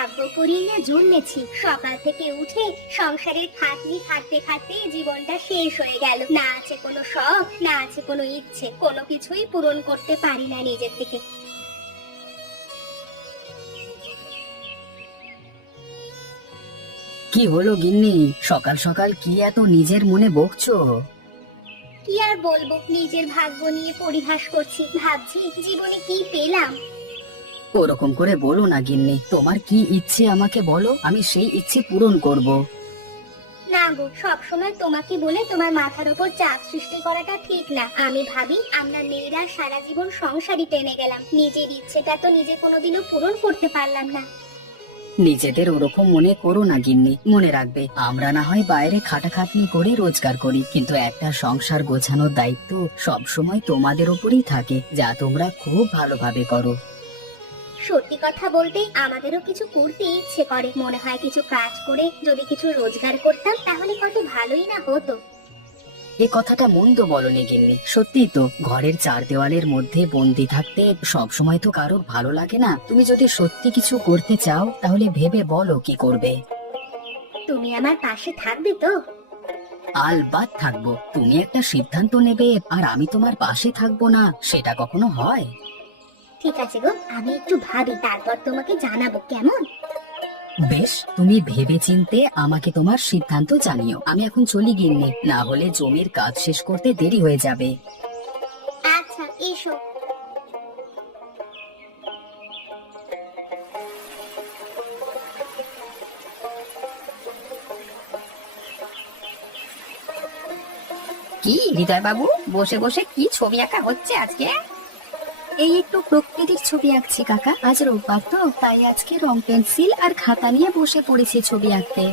ভাগ্য করেই না জন্মেছি। সকাল থেকে উঠে সংসারের খাটনি খাটতে খাটতে জীবনটা শেষ হয়ে গেল। না আছে কোনো শখ, না আছে কোনো ইচ্ছে, কোনো কিছুই পূরণ করতে পারি না নিজের থেকে। কি হলো গিন্নি, সকাল সকাল কি এত নিজের মনে বকছো? কি আর বলবো, নিজের ভাগ্য নিয়ে পরিহাস করছি। ভাবছি জীবনে কি পেলাম। ওরকম করে বলো না গিন্নি, তোমার কি ইচ্ছে আমাকে বলো, আমি সেই ইচ্ছে পূরণ করব। না গো, সবসময় তোমাকে বলে তোমার মাথার উপর চাপ সৃষ্টি করাটা ঠিক না। আমি ভাবি আমরা মেয়েরা সারা জীবন সংসারই টেনে গেলাম, নিজের ইচ্ছেটা তো নিজে কোনোদিনও পূরণ করতে পারলাম না। নিজেদের ওরকম মনে করো না গিন্নি, মনে রাখবে আমরা না হয় বাইরে খাটাখাটনি করে রোজগার করি, কিন্তু একটা সংসার গোছানোর দায়িত্ব সব সময় তোমাদের উপরই থাকে, যা তোমরা খুব ভালোভাবে করো। সত্যি কথা বলতে আমাদেরও কিছু করতে ইচ্ছে করে। মনে হয় কিছু কাজ করে যদি কিছু রোজগার করতাম তাহলে কত ভালোই না হতো। এ কথাটা মন্দ বলনি গিন্নি, সত্যিই তো ঘরের চার দেওয়ালের মধ্যে বন্দি থাকতে সব সময় তো কারোর ভালো লাগে না। তুমি যদি সত্যি কিছু করতে চাও তাহলে ভেবে বলো কি করবে। তুমি আমার পাশে থাকবে তো? আলবাত থাকবো। তুমি একটা সিদ্ধান্ত নেবে আর আমি তোমার পাশে থাকবো না, সেটা কখনো হয়? ঠিক আছে গো, আমি একটু ভাবি, তারপর তোমাকে জানাবো, কেমন? বেশ, তুমি ভেবে চিনতে আমাকে তোমার সিদ্ধান্ত জানিও। আমি এখন চলি গিন্নি, না হলে জমির কাজ শেষ করতে দেরি হয়ে যাবে। আচ্ছা, এসো। কি হৃদয় বাবু, বসে বসে কি ছবি আঁকা হচ্ছে আজকে? এই একটু প্রকৃতির ছবি আঁকছি কাকা, আজ রোববার তো তাই আজকে রং পেন্সিল আর খাতা নিয়ে বসে পড়েছি ছবি আঁকতে।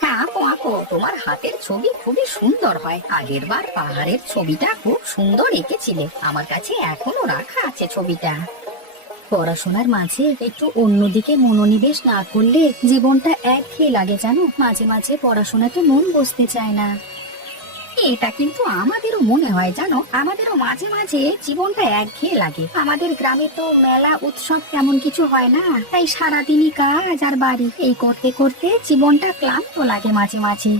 হ্যাঁ, আঁকো আঁকো, তোমার হাতের ছবি খুবই সুন্দর হয়। আগের বার পাহাড়ের ছবিটা খুব সুন্দর এঁকেছিলে, আমার কাছে এখনো রাখা আছে ছবিটা। পড়াশোনার মাঝে একটু অন্যদিকে মনোনিবেশ না করলে জীবনটা একঘেয়ে লাগে জানো, মাঝে মাঝে পড়াশোনাতে মন বসতে চায় না। এটা কিন্তু আমাদেরও মনে হয় জানো, আমাদেরও মাঝে মাঝে জীবনটা একঘেয়ে লাগে। আমাদের গ্রামে তো মেলা উৎসব তেমন কিছু হয় না, তাই সারাদিনই কাজ আর বাড়ি, এই করতে করতে জীবনটা ক্লান্ত লাগে মাঝে মাঝে।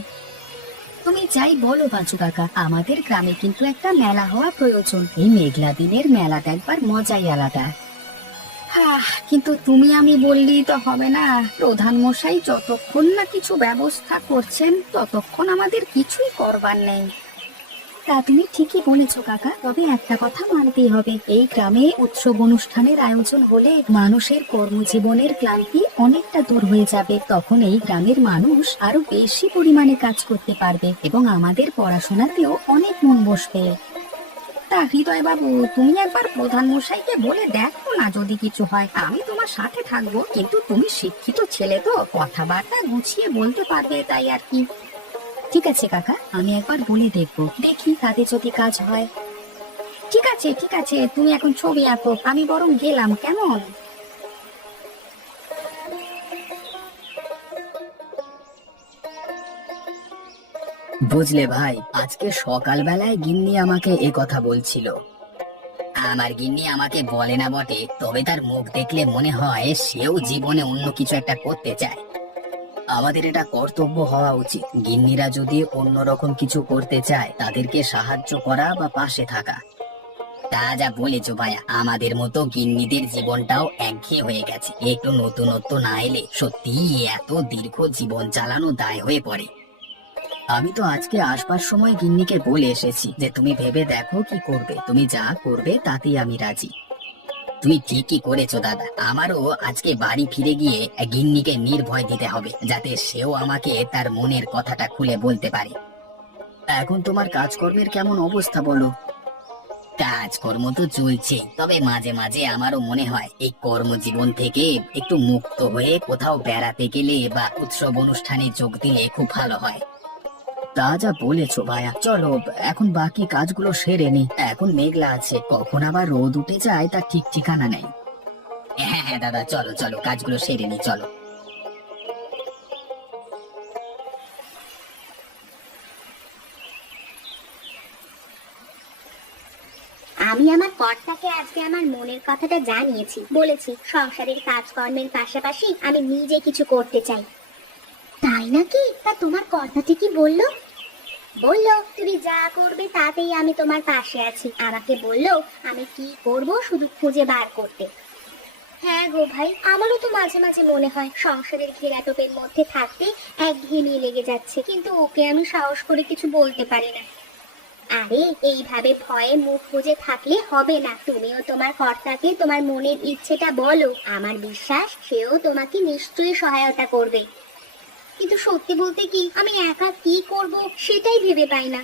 তুমি যাই বলো বাচু কাকা, আমাদের গ্রামে কিন্তু একটা মেলা হওয়া প্রয়োজন। এই মেঘলা দিনের মেলা দেখবার মজাই আলাদা। কিন্তু তুমি আমি বললেই তো হবে না। প্রধান মশাই যতক্ষণ না কিছু ব্যবস্থা করছেন ততক্ষণ আমাদের কিছুই করবার নেই। তা তুমি ঠিকই বলেছো কাকা, তবে একটা কথা মানতেই হবে, এই গ্রামে উৎসব অনুষ্ঠানের আয়োজন হলে মানুষের কর্মজীবনের ক্লান্তি অনেকটা দূর হয়ে যাবে। তখন এই গ্রামের মানুষ আরো বেশি পরিমাণে কাজ করতে পারবে এবং আমাদের পড়াশোনাতেও অনেক মন বসবে। তা হৃদয় বাবু, তুমি একবার প্রধান মশাইকে বলে দেখো না, যদি কিছু হয় আমি তোমার সাথে থাকবো। কিন্তু তুমি শিক্ষিত ছেলে তো, কথাবার্তা গুছিয়ে বলতে পারবে, তাই আর কি। ঠিক আছে কাকা, আমি একবার বলে দেখবো, দেখি তাতে যদি কাজ হয়। ঠিক আছে ঠিক আছে, তুমি এখন ছবি আঁকো, আমি বরং গেলাম, কেমন? বুঝলে ভাই, আজকে সকালবেলায় গিন্নি আমাকে এ কথা বলছিল। আমার গিন্নি আমাকে বলে না বটে, তবে তার মুখ দেখলে মনে হয় সেও জীবনে অন্য কিছু একটা করতে চায়। আমাদের এটা কর্তব্য হওয়া উচিত, গিন্নিরা যদি অন্যরকম কিছু করতে চায় তাদেরকে সাহায্য করা বা পাশে থাকা। তা যা বলেছো ভাইয়া, আমাদের মতো গিন্নিদের জীবনটাও একঘেয়ে হয়ে গেছে, একটু নতুনত্ব না এলে সত্যি এত দীর্ঘ জীবন চালানো দায় হয়ে পড়ে। আমি তো আজকে আসবার সময় গিন্নিকে বলে এসেছি যে তুমি ভেবে দেখো কি করবে, তুমি যা করবে তাতেই আমি রাজি। তুমি ঠিকই করেছো দাদা, আমারও আজকে বাড়ি ফিরে গিয়ে গিন্নিকে নির্ভয় দিতে হবে, যাতে সেও আমাকে তার মনের কথাটা খুলে বলতে পারে। এখন তোমার কাজকর্মের কেমন অবস্থা বলো? কাজকর্ম তো চলছে, তবে মাঝে মাঝে আমারও মনে হয় এই কর্মজীবন থেকে একটু মুক্ত হয়ে কোথাও বেড়াতে গেলে বা উৎসব অনুষ্ঠানে যোগ দিলে খুব ভালো হয়। তা যা বলেছো ভাইয়া, চলো এখন বাকি কাজগুলো সেরে নি, এখন মেঘলা আছে, কখন আবার রোদ উঠে যায় তার ঠিক ঠিকানা নেই। হ্যাঁ হ্যাঁ দাদা, চলো চলো কাজগুলো সেরে নি, চলো। আমি আমার কর্তাকে আজকে আমার মনের কথাটা জানিয়েছি, বলেছি সংসারের কাজকর্মের পাশাপাশি আমি নিজে কিছু করতে চাই। তাই নাকি? তা তোমার কর্তাটি কি বললো? বললো তুমি যা করবে তাতেই আমি তোমার পাশে আছি। আমাকে বললো আমি কি করব শুধু খুঁজে বার করতে। হ্যাঁ গো ভাই, আমারও তো মাঝে মাঝে মনে হয় সংসারের ঘেরাটোপের মধ্যে থাকতে একঘেয়েমি লেগে যাচ্ছে, কিন্তু ওকে আমি সাহস করে কিছু বলতে পারি না। আরে এইভাবে ভয়ে মুখ বুজে থাকলে হবে না। তুমিও তোমার কর্তাকে তোমার মনের ইচ্ছেটা বলো, আমার বিশ্বাস সেও তোমাকে নিশ্চয়ই সহায়তা করবে। কিন্তু সত্যি বলতে কি, আমি একা কি করব সেটাই ভেবে পাই না।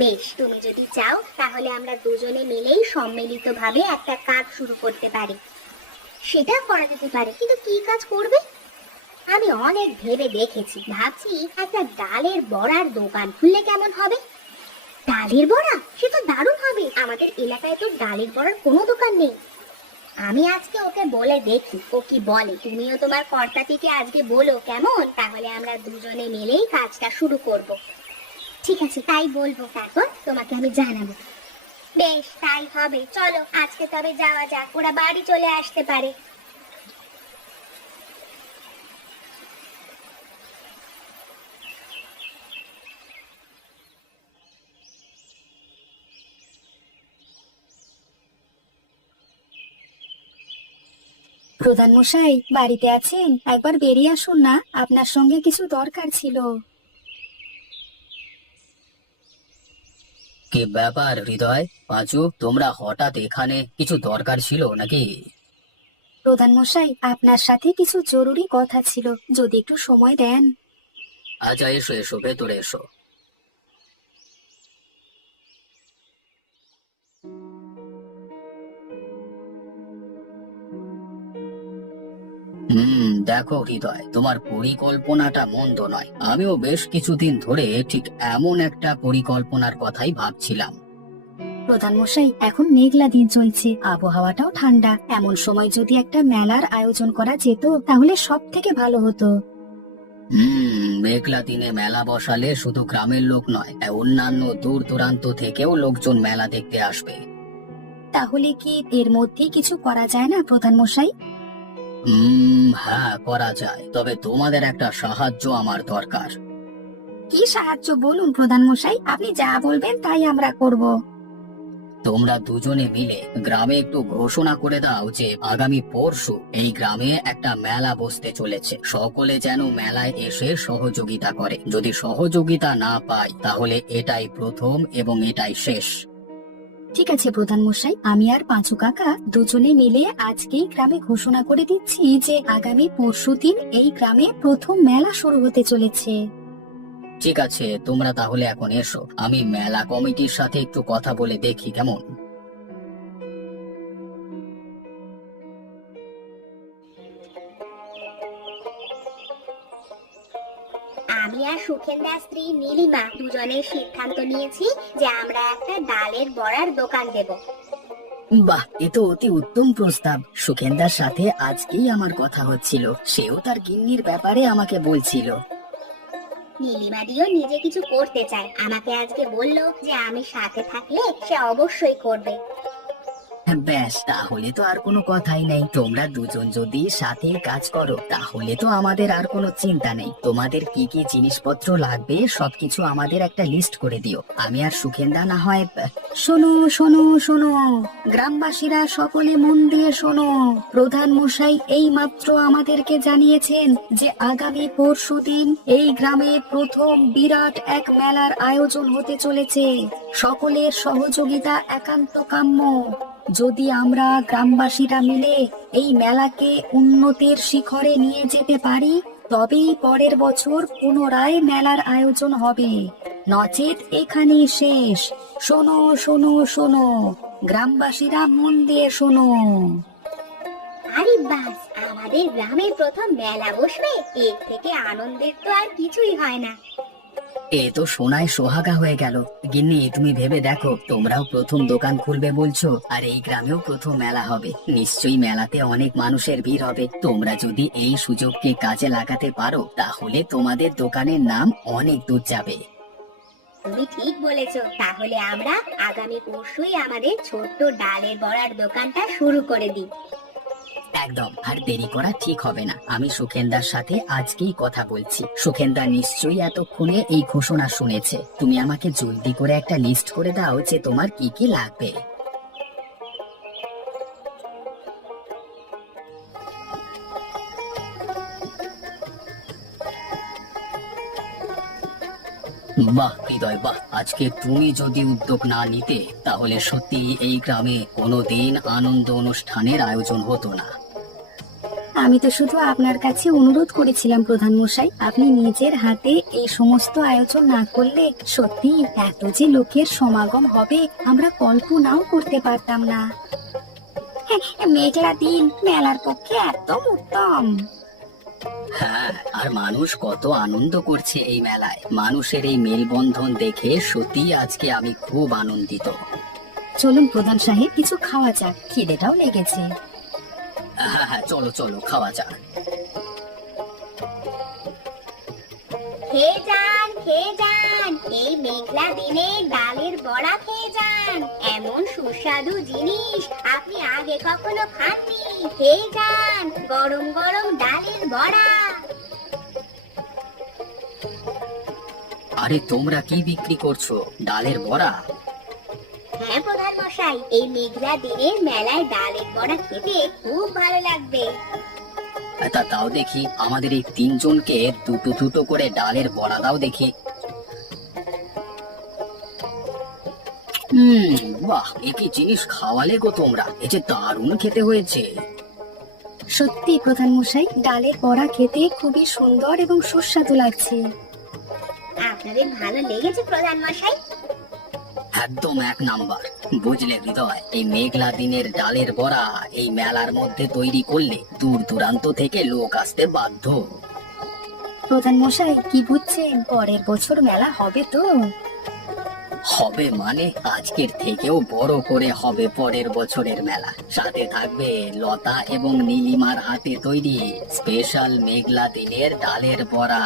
বেশ, তুমি যদি চাও তাহলে আমরা দুজনে মিলেই সম্মিলিতভাবে একটা কাজ শুরু করতে পারি। সেটা করা যেতে পারে, কিন্তু কি কাজ করবে? আমি অনেক ভেবে দেখেছি, ভাবছি একটা ডালের বড়ার দোকান খুললে কেমন হবে। ডালের বড়া? সে তো দারুণ হবে। আমাদের এলাকায় তো ডালের বড়ার কোনো দোকান নেই। আমি আজকে ওকে বলে দেখি ও কি বলে। তুমিও তোমার কর্তাটিকে আজকে বলো, কেমন? তাহলে আমরা দুজনে মিলেই কাজটা শুরু করব। ঠিক আছে, তাই বলবো, তারপর তোমাকে আমি জানাবো। বেশ, তাই হবে। চলো আজকে তবে যাওয়া যাক, ওরা বাড়ি চলে আসতে পারে। প্রধান মশাই বাড়িতে আছেন? একবার বেরিয়ে আসুন না, আপনার সঙ্গে কিছু দরকার ছিল। কি ব্যাপার হৃদয়, পাঁচু, তোমরা হঠাৎ এখানে? কিছু দরকার ছিল নাকি? প্রধান মশাই, আপনার সাথে কিছু জরুরি কথা ছিল, যদি একটু সময় দেন। আচ্ছা, এসো এসো, ভেতরে এসো। দেখো হৃদয়, তোমার পরিকল্পনাটা মন্দ নয়। আমিও বেশ কিছুদিন ধরে ঠিক এমন একটা পরিকল্পনার কথাই ভাবছিলাম। প্রধান মশাই, এখন মেঘলা দিন চলছে, আবহাওয়াটাও ঠান্ডা। এমন সময় যদি একটা মেলার আয়োজন করা যেত তাহলে সব থেকে ভালো হতো। মেঘলা দিনে মেলা বসালে শুধু গ্রামের লোক নয়, অন্যান্য দূর দূরান্ত থেকেও লোকজন মেলা দেখতে আসবে। তাহলে কি এর মধ্যে কিছু করা যায় না প্রধান মশাই? হ্যাঁ, করা যায়, তবে তোমাদের একটা সাহায্য আমার দরকার। কি সাহায্য বলুন প্রধান মশাই, আপনি যা বলবেন তাই আমরা করব। তোমরা দুজনে মিলে গ্রামে একটু ঘোষণা করে দাও যে আগামী পরশু এই গ্রামে একটা মেলা বসতে চলেছে। সকলে যেন মেলায় এসে সহযোগিতা করে। যদি সহযোগিতা না পাই তাহলে এটাই প্রথম এবং এটাই শেষ। ঠিক আছে প্রধান মশাই, আমি আর পাঁচু কাকা দুজনে মিলে আজকেই গ্রামে ঘোষণা করে দিচ্ছি যে আগামী পরশুদিন এই গ্রামে প্রথম মেলা শুরু হতে চলেছে। ঠিক আছে, তোমরা তাহলে এখন এসো, আমি মেলা কমিটির সাথে একটু কথা বলে দেখি কেমন। আমি আর সুখেন্দার স্ত্রী নীলিমা দুজনে সিদ্ধান্ত নিয়েছি যে আমরা একটা ডালের বড়ার দোকান দেব। বাহ, এ তো অতি উত্তম প্রস্তাব। সুখেন্দার সাথে আজকেই আমার কথা হচ্ছিল, সেও তার গিন্নির ব্যাপারে আমাকে বলছিল। নীলিমাদিও নিজে কিছু করতে চায়, আমাকে আজকে বললো যে আমি সাথে থাকলে সে অবশ্যই করবে। ব্যাস, তাহলে তো আর কোনো কথাই নেই। তোমরা দুজন যদি সাথে কাজ করো তাহলে তো আমাদের আর কোনো চিন্তা নেই। তোমাদের কি কি জিনিসপত্র লাগবে সবকিছু আমাদের একটা লিস্ট করে দিও। আমি আর সুখেন্দা না হয় শোনো শোনো শোনো, গ্রামবাসীরা সকলে মন দিয়ে শোনো। প্রধান মশাই এই মাত্র আমাদেরকে জানিয়েছেন যে আগামী পরশুদিন এই গ্রামে প্রথম বিরাট এক মেলার আয়োজন হতে চলেছে। সকলের সহযোগিতা একান্ত কাম্য। যদি আমরা গ্রামবাসীরা মিলে এই মেলাকে উন্নতির শিখরে নিয়ে যেতে পারি তবেই পরের বছর পুনরায় মেলার আয়োজন হবে, নচেত এখানেই শেষ। শোনো শোনো শোনো, গ্রামবাসীরা মন দিয়ে শোনো। আরে বাস, আমাদের গ্রামে প্রথম মেলা বসবে, এর থেকে আনন্দের তো আর কিছুই হয় না। এ তো সোনায় সোহাগা হয়ে গেল। গিন্নি, তুমি ভেবে দেখো, তোমরাও প্রথম দোকান খুলবে বলছো, আর এই গ্রামেও প্রথম মেলা হবে। নিশ্চয়ই মেলাতে অনেক মানুষের ভিড় হবে। তোমরা যদি এই সুযোগকে কাজে লাগাতে পারো তাহলে তোমাদের দোকানের নাম অনেক দূর যাবে। তুমি ঠিক বলেছো, তাহলে আমরা আগামী পরশুই আমাদের ছোট্ট ডালের বড়ার দোকানটা শুরু করে দিই। একদম, আর দেরি করা ঠিক হবে না। আমি সুখেন্দার সাথে আজকেই কথা বলছি। সুখেন্দা নিশ্চয়ই এতক্ষণে এই ঘোষণা শুনেছে। তুমি আমাকে জলদি করে একটা লিস্ট করে দাও যে তোমার কি কি লাগবে। বাহ হৃদয়, বাহ! আজকে তুমি যদি উদ্যোগ না নিতে তাহলে সত্যি এই গ্রামে কোনোদিন আনন্দ অনুষ্ঠানের আয়োজন হতো না। আমি তো শুধু আপনার কাছে অনুরোধ করেছিলাম প্রধান মশাই, আপনি নিজের হাতে এই সমস্ত আয়োজন না করলে সত্যি এত যে লোকের সমাগম হবে আমরা কল্পনাও করতে পারতাম না। মেঘলা দিন মেলার পক্ষে একদম উত্তম। হ্যাঁ, আর মানুষ কত আনন্দ করছে এই মেলায়। মানুষের এই মেলবন্ধন দেখে সত্যি আজকে আমি খুব আনন্দিত। চলুন প্রধান সাহেব, কিছু খাওয়া যাক, খিদেটাও লেগেছে। হ্যাঁ হ্যাঁ, চলো চলো, খাওয়া যাক। খেয়ে যান, খেয়ে যান, এই মেঘলা দিনে ডালের বড়া খেয়ে যান। এমন সুস্বাদু জিনিস আপনি আগে কখনো খাননি। খেয়ে যান গরম গরম ডালের বড়া। আরে তোমরা কি বিক্রি করছো? ডালের বড়া? হ্যাঁ প্রধান মশাই, এই মেঘলা দিনে মেলায় ডালের বড়া খেতে খুব ভালো লাগবে। তা দাও দেখি, আমাদের এই তিনজনকে দুটো দুটো করে ডালের বড়া দাও দেখি। বাহ, একই জিনিস খাওয়ালে গো তোমরা, এ যে দারুণ খেতে হয়েছে। সত্যি প্রধান মশাই, ডালের বড়া খেতে খুবই সুন্দর এবং সুস্বাদু লাগছে। আপনাদের ভালো লেগেছে প্রধান মশাই? একদম এক নাম্বার। বুঝলে হৃদয়, এই মেঘলা দিনের ডালের বড়া এই মেলার মধ্যে তৈরি করলে দূর দূরান্ত থেকে লোক আসতে বাধ্য। প্রধান মশাই কি বুঝছেন, পরের বছর মেলা হবে তো? হবে মানে আজকের থেকেও বড় করে হবে পরের বছরের মেলা। সাথে থাকবে লতা এবং নীলিমার হাতে তৈরি স্পেশাল মেঘলা দিনের ডালের বড়া।